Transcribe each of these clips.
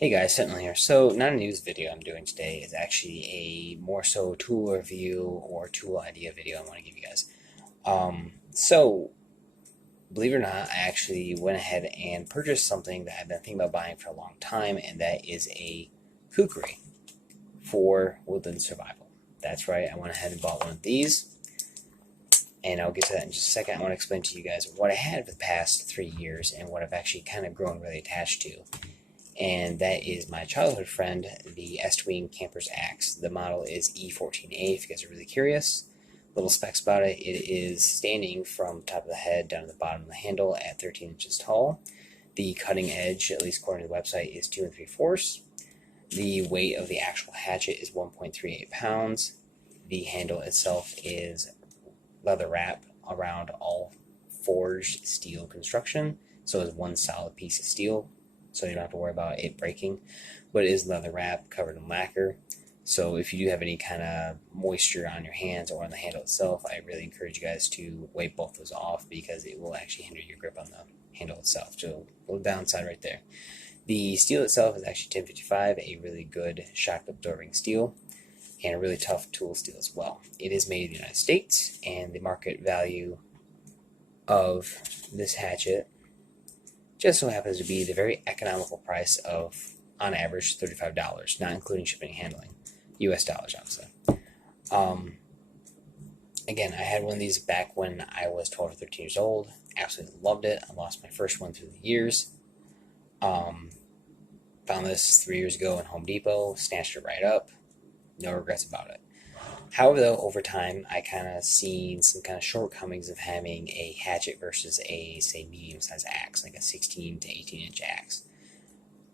Hey guys, Sentinel here. So, not a news video I'm doing today. Is actually a more so tool review or tool idea video I want to give you guys. So, believe it or not, I actually went ahead and purchased something that I've been thinking about buying for a long time, and that is a kukri for woodland survival. That's right, I went ahead and bought one of these, and I'll get to that in just a second. I want to explain to you guys what I had for the past 3 years and what I've actually kind of grown really attached to. And that is my childhood friend, the Estwing Camper's Axe. The model is E14A, if you guys are really curious. Little specs about it: it is standing from top of the head down to the bottom of the handle at 13 inches tall. The cutting edge, at least according to the website, is 2 3/4. The weight of the actual hatchet is 1.38 pounds. The handle itself is leather wrap around all forged steel construction, so it's one solid piece of steel, so you don't have to worry about it breaking, but it is leather wrap covered in lacquer. So if you do have any kind of moisture on your hands or on the handle itself, I really encourage you guys to wipe both those off, because it will actually hinder your grip on the handle itself. So a little downside right there. The steel itself is actually 1055, a really good shock absorbing steel, and a really tough tool steel as well. It is made in the United States, and the market value of this hatchet just so happens to be the very economical price of, on average, $35, not including shipping and handling. US dollars, obviously. Again, I had one of these back when I was 12 or 13 years old. Absolutely loved it. I lost my first one through the years. Found this 3 years ago in Home Depot, snatched it right up. No regrets about it. However, though, over time, I kind of seen some kind of shortcomings of having a hatchet versus a, say, medium-sized axe, like a 16 to 18-inch axe.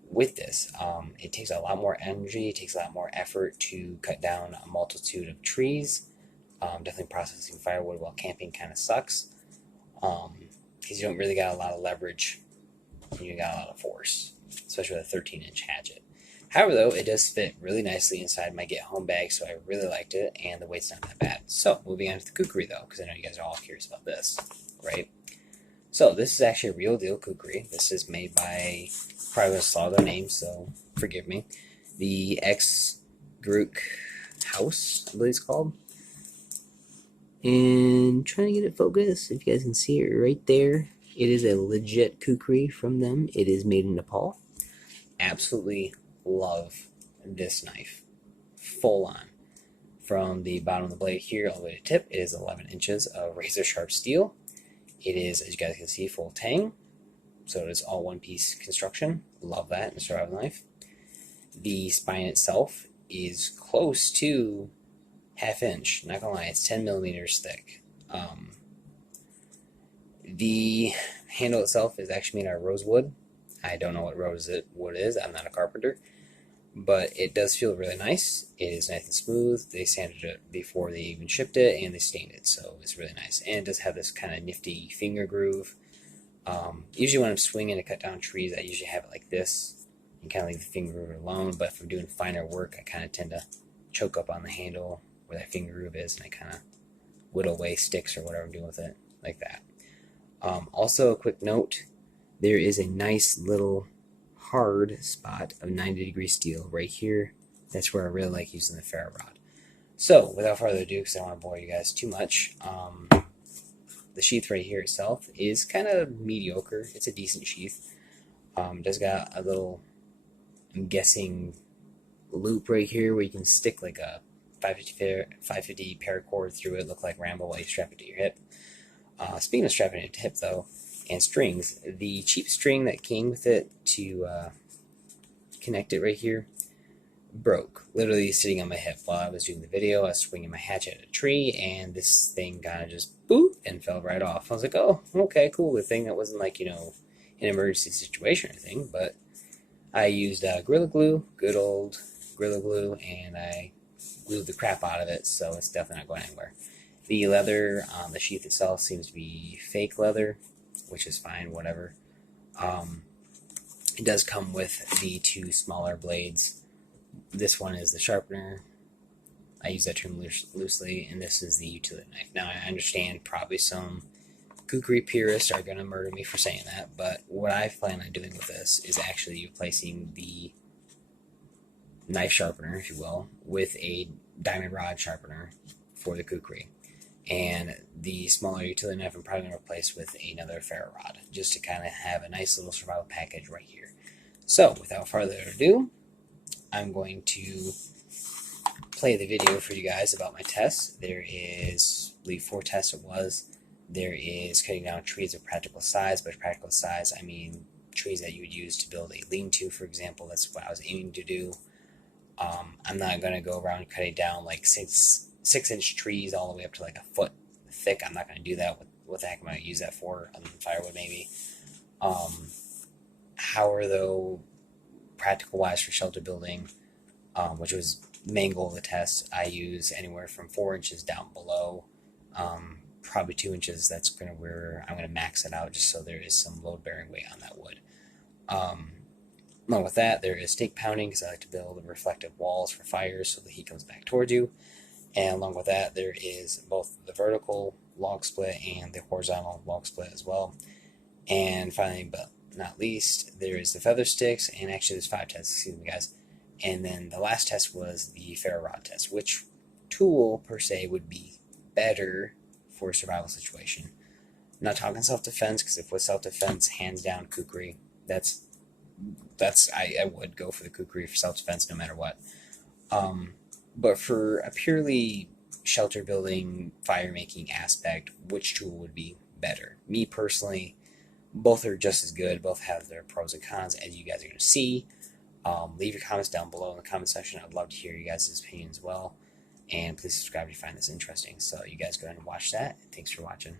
With this, it takes a lot more energy, it takes a lot more effort to cut down a multitude of trees. Definitely processing firewood while camping kind of sucks, because you don't really got a lot of leverage, and you got a lot of force, especially with a 13-inch hatchet. However, though, it does fit really nicely inside my get-home bag, so I really liked it, and the weight's not that bad. So, moving on to the kukri, though, because I know you guys are all curious about this, right? So, this is actually a real deal kukri. This is made by, probably going to slaw their name, so forgive me, the EGHK House, I believe it's called. And trying to get it focused, if you guys can see it right there, it is a legit kukri from them. It is made in Nepal. Absolutely love this knife, full on. From the bottom of the blade here all the way to tip, it is 11 inches of razor sharp steel. It is, as you guys can see, full tang, so it is all one piece construction. Love that in a survival knife. The spine itself is close to ½ inch. Not gonna lie, it's 10 millimeters thick. The handle itself is actually made out of rosewood. I don't know what rosewood is. I'm not a carpenter, but it does feel really nice. It is nice and smooth. They sanded it before they even shipped it, and they stained it, so it's really nice. And it does have this kind of nifty finger groove. Usually when I'm swinging to cut down trees, I usually have it like this and kind of leave the finger groove alone, but if I'm doing finer work, I kind of tend to choke up on the handle where that finger groove is, and I kind of whittle away sticks or whatever I'm doing with it, like that. Also, a quick note, there is a nice little hard spot of 90-degree steel right here. That's where I really like using the ferro rod. So, without further ado, because I don't want to bore you guys too much, the sheath right here itself is kind of mediocre. It's a decent sheath. Does got a little, I'm guessing, loop right here where you can stick like a 550 paracord through it, look like Rambo while you strap it to your hip. Speaking of strapping it to hip, though, and strings, the cheap string that came with it to connect it right here broke, literally sitting on my hip while I was doing the video. I was swinging my hatchet at a tree, and this thing kind of just boop and fell right off. I was like, oh, okay, cool. Good thing that wasn't like, an emergency situation or anything, but I used Gorilla Glue, good old Gorilla Glue, and I glued the crap out of it, so it's definitely not going anywhere. The leather on the sheath itself seems to be fake leather, which is fine, whatever. It does come with the two smaller blades. This one is the sharpener. I use that term loosely, and this is the utility knife. Now, I understand probably some kukri purists are going to murder me for saying that, but what I plan on doing with this is actually replacing the knife sharpener, if you will, with a diamond rod sharpener for the Kukri. And the smaller utility knife I'm probably going to replace with another ferro rod, just to kind of have a nice little survival package right here. So, without further ado, I'm going to play the video for you guys about my tests. There is, I believe, 4 tests it was. There is cutting down trees of practical size. By practical size, I mean trees that you would use to build a lean-to, for example. That's what I was aiming to do. I'm not going to go around cutting down like 6-inch trees all the way up to like a foot thick. I'm not going to do that. What the heck am I going to use that for? Firewood, maybe. However, though, practical-wise for shelter building, which was the main goal of the test, I use anywhere from 4 inches down below, probably 2 inches. That's going to where I'm going to max it out, just so there is some load-bearing weight on that wood. Along with that, there is stake pounding, because I like to build reflective walls for fires so the heat comes back towards you. And along with that, there is both the vertical log split and the horizontal log split as well. And finally, but not least, there is the feather sticks, and actually there's 5 tests, excuse me guys. And then the last test was the Ferro Rod Test. Which tool, per se, would be better for a survival situation? I'm not talking self-defense, because if with self-defense, hands down, Kukri. I would go for the Kukri for self-defense no matter what. But for a purely shelter building, fire making aspect, which tool would be better? Me personally, both are just as good. Both have their pros and cons, as you guys are going to see. Leave your comments down below in the comment section. I'd love to hear you guys' opinion as well. And please subscribe if you find this interesting. So you guys go ahead and watch that. Thanks for watching.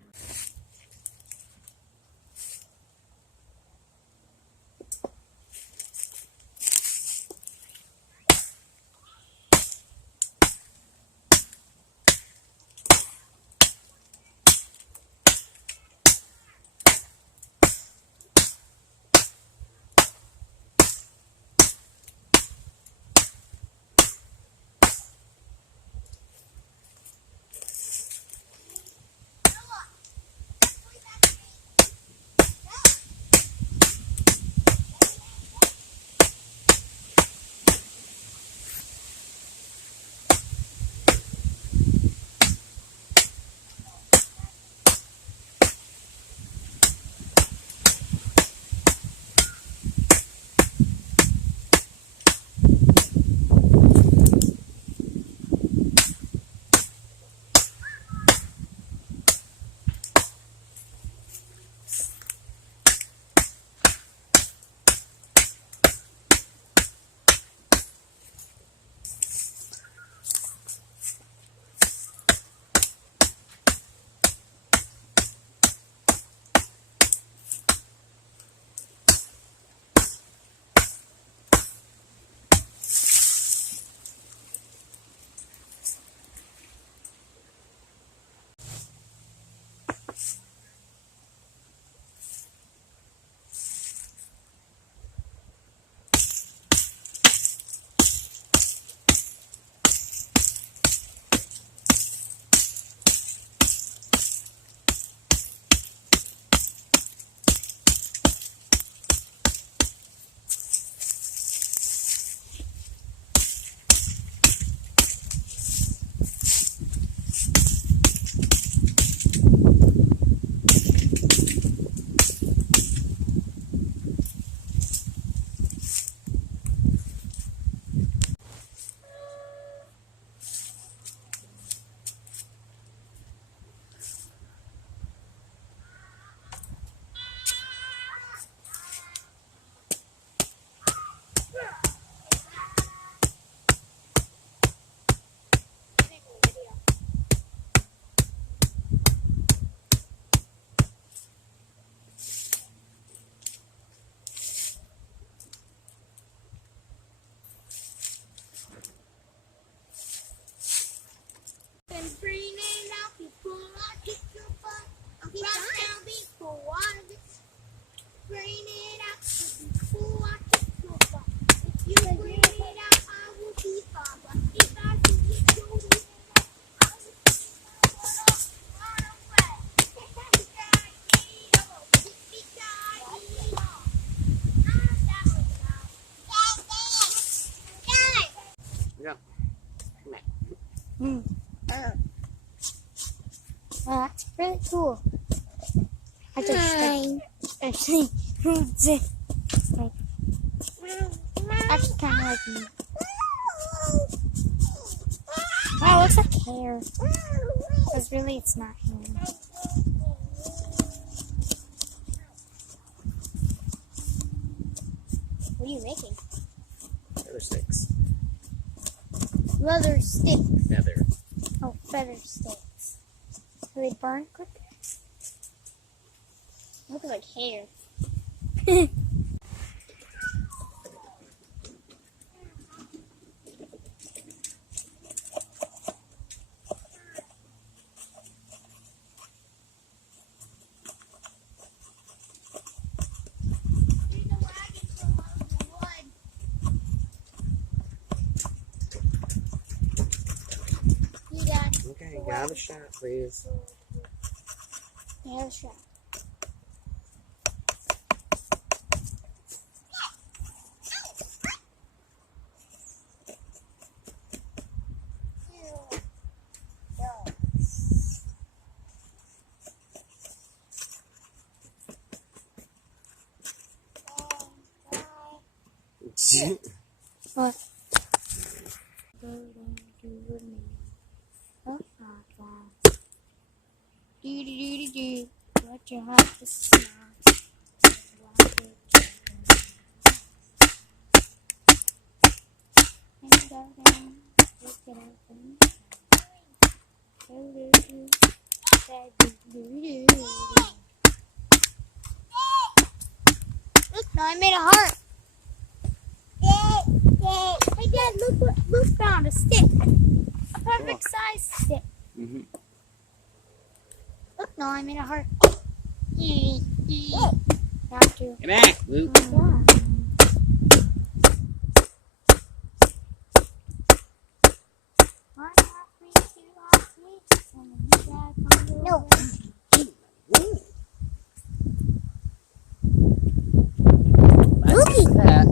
Well, that's really cool. Actually, actually kind of like me. Oh, it looks like hair. Because really, it's not hair. What are you making? Feather sticks. Leather sticks. Feather. Oh, feather sticks. Do they burn quick? Look like hair. Okay, get out of the shot, please. Yeah, sure. What? Do. What you have to smile. And go down. Look it open. Look, now I made a heart. Hey, Dad, look what Luke found, a stick. A perfect size stick. Look, now I made a heart. Have to. Get back, Luke. No. Look at that.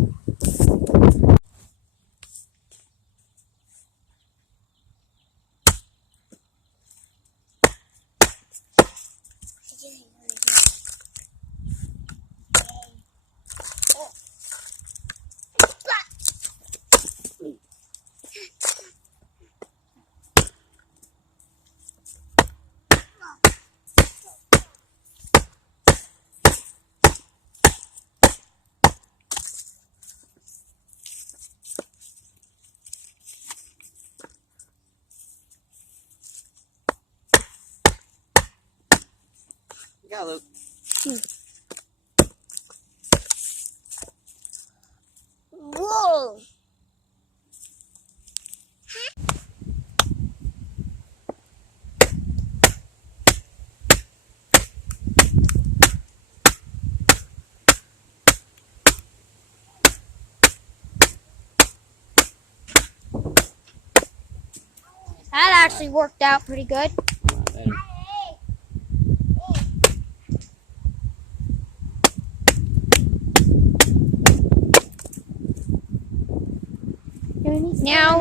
Yeah, Luke. Whoa. That actually worked out pretty good. Now,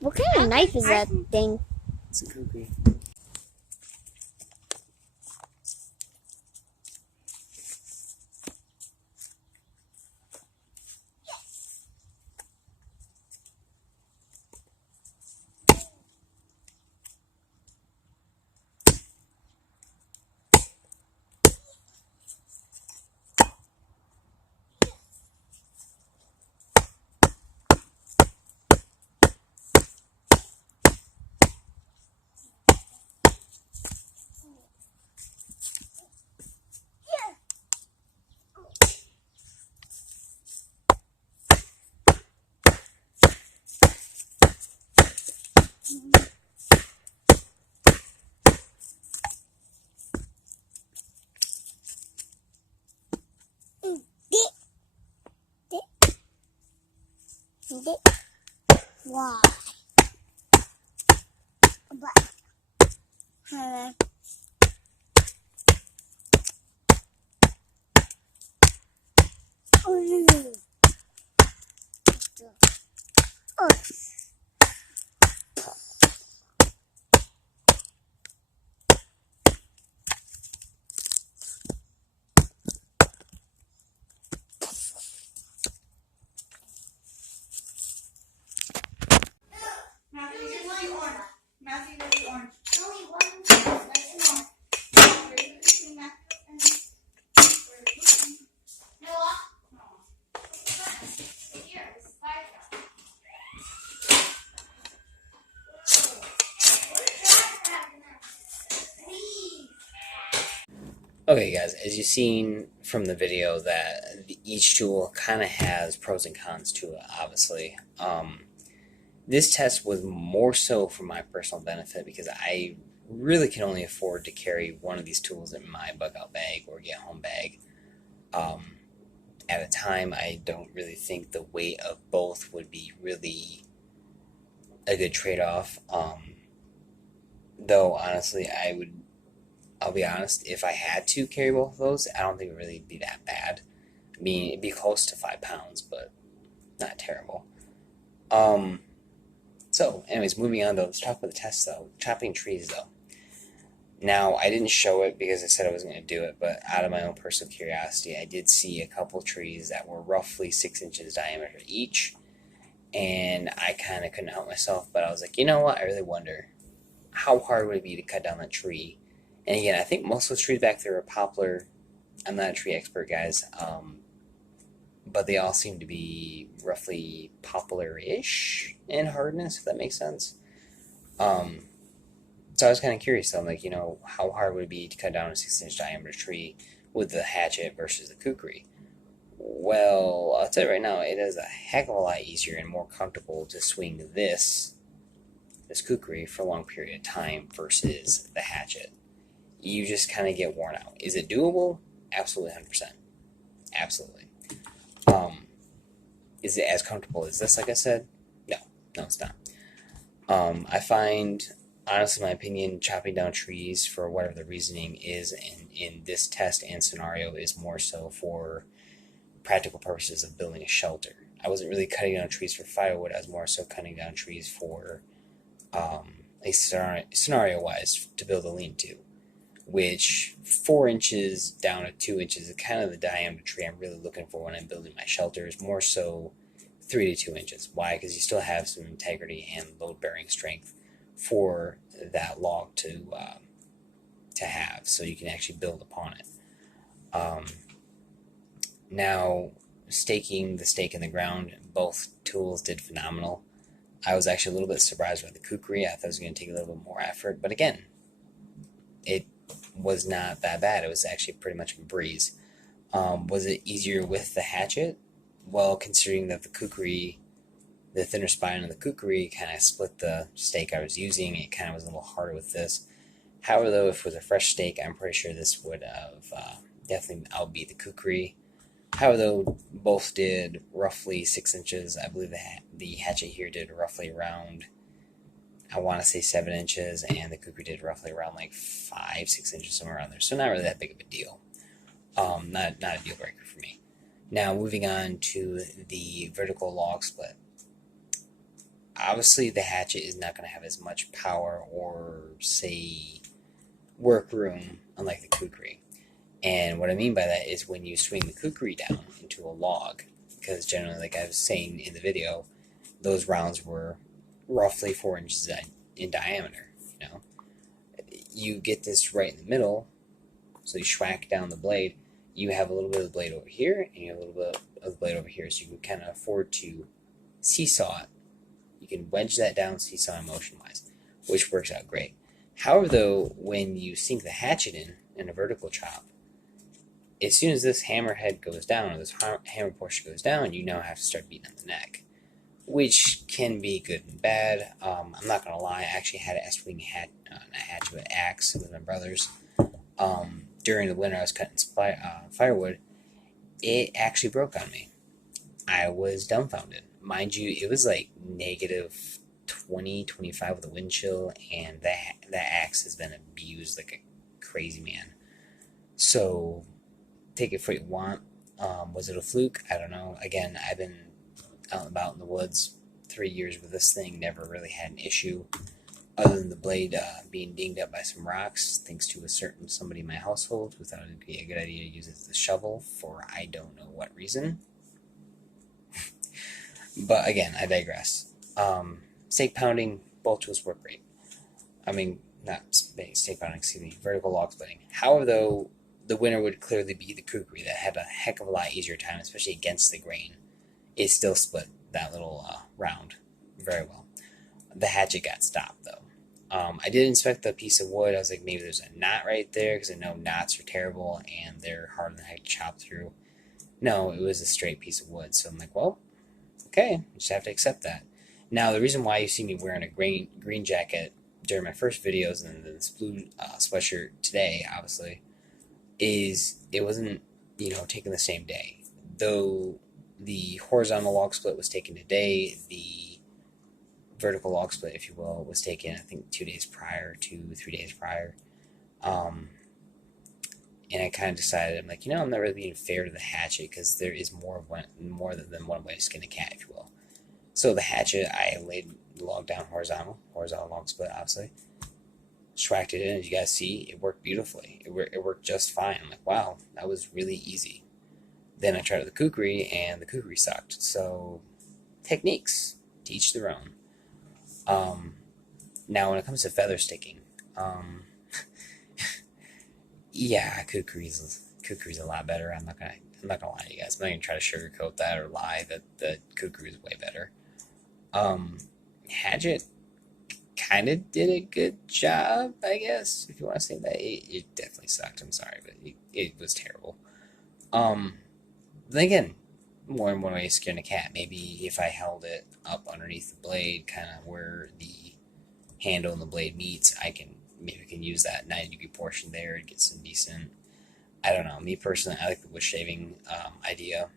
what kind of knife is that thing? It's a Kukri. Why? Okay, guys, as you've seen from the video, that each tool kind of has pros and cons to it, obviously. This test was more so for my personal benefit because I really can only afford to carry one of these tools in my bug out bag or get home bag. At a time, I don't really think the weight of both would be really a good trade off. Though, honestly, I'll be honest, if I had to carry both of those, I don't think it would really be that bad. I mean, it'd be close to 5 pounds, but not terrible. So, anyways, moving on though, let's talk about the test though. Chopping trees though. Now, I didn't show it because I said I wasn't going to do it, but out of my own personal curiosity, I did see a couple trees that were roughly 6 inches diameter each, and I kind of couldn't help myself, but I was like, you know what? I really wonder how hard would it be to cut down that tree. And again, I think most of those trees back there are poplar. I'm not a tree expert, guys, but they all seem to be roughly poplar-ish in hardness, if that makes sense. So I was kind of curious, though. I'm like, how hard would it be to cut down a 6 inch diameter tree with the hatchet versus the kukri? Well, I'll tell you right now, it is a heck of a lot easier and more comfortable to swing this kukri for a long period of time versus the hatchet. You just kind of get worn out. Is it doable? Absolutely, 100%. Absolutely. Is it as comfortable as this, like I said? No, it's not. I find, honestly, in my opinion, chopping down trees for whatever the reasoning is in this test and scenario is more so for practical purposes of building a shelter. I wasn't really cutting down trees for firewood. I was more so cutting down trees for, at least scenario-wise, to build a lean-to, which 4 inches down to 2 inches is kind of the diameter tree I'm really looking for when I'm building my shelters, more so 3 to 2 inches. Why? Because you still have some integrity and load-bearing strength for that log to have, so you can actually build upon it. Now, staking the stake in the ground, both tools did phenomenal. I was actually a little bit surprised by the kukri. I thought it was going to take a little bit more effort, but again, it was not that bad. It was actually pretty much a breeze. Was it easier with the hatchet? Well, considering that the kukri, the thinner spine of the kukri kind of split the stake I was using, it kind of was a little harder with this. However, though, if it was a fresh stake, I'm pretty sure this would have definitely outbeat the kukri. However, though, both did roughly 6 inches. I believe the hatchet here did roughly around, I want to say 7 inches, and the kukri did roughly around like 5-6 inches, somewhere around there. So not really that big of a deal. Not a deal breaker for me. Now moving on to the vertical log split. Obviously, the hatchet is not going to have as much power or, say, work room, unlike the kukri. And what I mean by that is when you swing the kukri down into a log, because generally, like I was saying in the video, those rounds were roughly 4 inches in diameter. You get this right in the middle, so you schwack down the blade. You have a little bit of the blade over here, and you have a little bit of the blade over here, so you can kind of afford to seesaw it. You can wedge that down, seesaw motion-wise, which works out great. However, though, when you sink the hatchet in a vertical chop, as soon as this hammer head goes down, or this hammer portion goes down, you now have to start beating on the neck, which can be good and bad. I'm not going to lie, I actually had an estwing hatchet with axe with my brothers. During the winter, I was cutting firewood. It actually broke on me. I was dumbfounded. Mind you, it was like negative 20, 25 with a wind chill, and that axe has been abused like a crazy man. So, take it for what you want. Was it a fluke? I don't know. Again, I've been out and about in the woods 3 years with this thing, never really had an issue, other than the blade being dinged up by some rocks, thanks to a certain somebody in my household who thought it would be a good idea to use it as a shovel for I don't know what reason. But again, I digress. Stake pounding, both tools work great. I mean, not stake pounding, excuse me, vertical log splitting. However, though, the winner would clearly be the kukri that had a heck of a lot easier time, especially against the grain. It still split that little round very well. The hatchet got stopped, though. I did inspect the piece of wood. I was like, maybe there's a knot right there because I know knots are terrible and they're hard than heck to chop through. No, it was a straight piece of wood. So I'm like, well, okay, just have to accept that. Now, the reason why you see me wearing a green jacket during my first videos and then this blue sweatshirt today, obviously, is it wasn't, taken the same day. Though the horizontal log split was taken today, the vertical log split, if you will, was taken, I think, 2 days prior, 3 days prior. Um, and I kind of decided, I'm like, I'm not really being fair to the hatchet because there is more than one way to skin a cat, if you will. So the hatchet, I laid the log down horizontal log split, obviously. Schwacked it in, as you guys see, it worked beautifully. It worked just fine. I'm like, wow, that was really easy. Then I tried the Kukri, and the Kukri sucked. So, techniques, to each their own. Now, when it comes to feather sticking, yeah, Kukri's a lot better. I'm not gonna lie to you guys. I'm not gonna try to sugarcoat that or lie that the Kukri is way better. Hatchet kind of did a good job, I guess, if you want to say that. It definitely sucked. I'm sorry, but it was terrible. Then again, more than one way to skin a cat. Maybe if I held it up underneath the blade, kind of where the handle and the blade meets, maybe we can use that 90-degree portion there and get some decent. I don't know. Me personally, I like the wood shaving idea,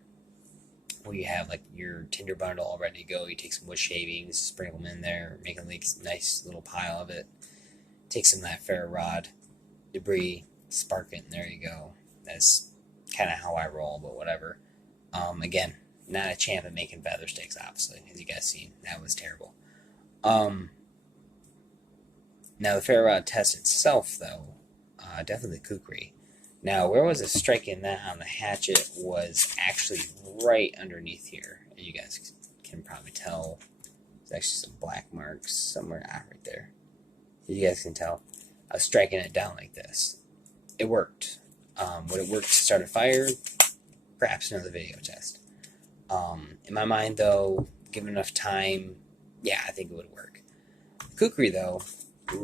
where you have like your tinder bundle all ready to go. You take some wood shavings, sprinkle them in there, make a nice little pile of it. Take some of that ferro rod debris, spark it, and there you go. That's kind of how I roll, but whatever. Again, not a champ at making feather sticks, obviously, as you guys seen. That was terrible. Now the Ferro Rod Test itself, though, definitely Kukri. Now, where was it striking that on the hatchet was actually right underneath here. You guys can probably tell. There's actually some black marks somewhere out right there. You guys can tell. I was striking it down like this. It worked. Would it work to start a fire? Perhaps another video test. In my mind, though, given enough time, yeah, I think it would work. Kukri, though,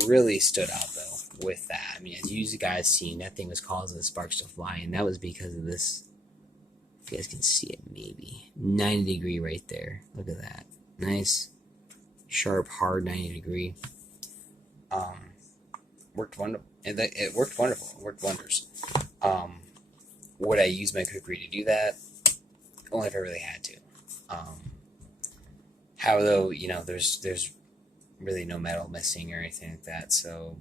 really stood out, though, with that. I mean, as you guys seen, that thing was causing the sparks to fly, and that was because of this. If you guys can see it, maybe 90-degree right there. Look at that, nice, sharp, hard 90-degree. Worked wonderful. It worked wonderful. It worked wonders. Would I use my Kukri to do that? Only if I really had to. How though, there's really no metal missing or anything like that, so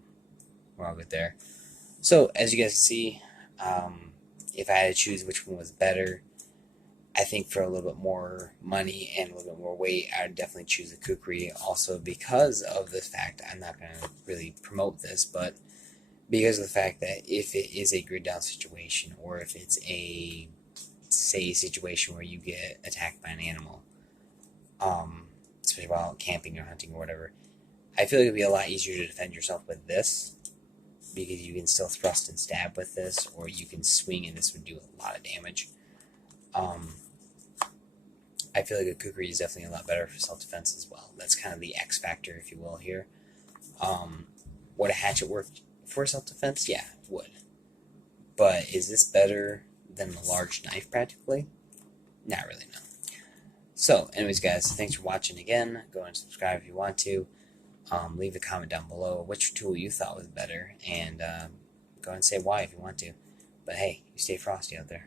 we're all good there. So as you guys can see, if I had to choose which one was better, I think for a little bit more money and a little bit more weight, I would definitely choose the Kukri. Also because of the fact, I'm not going to really promote this, but because of the fact that if it is a grid down situation, or if it's a, say, situation where you get attacked by an animal, especially while camping or hunting or whatever, I feel like it'd be a lot easier to defend yourself with this, because you can still thrust and stab with this, or you can swing and this would do a lot of damage. I feel like a Kukri is definitely a lot better for self-defense as well. That's kind of the X factor, if you will, here. Would a hatchet work for self-defense? Yeah, it would. But is this better than a large knife, practically? Not really, no. So, anyways, guys, thanks for watching again. Go and subscribe if you want to. Leave a comment down below which tool you thought was better, and go and say why if you want to. But hey, you stay frosty out there.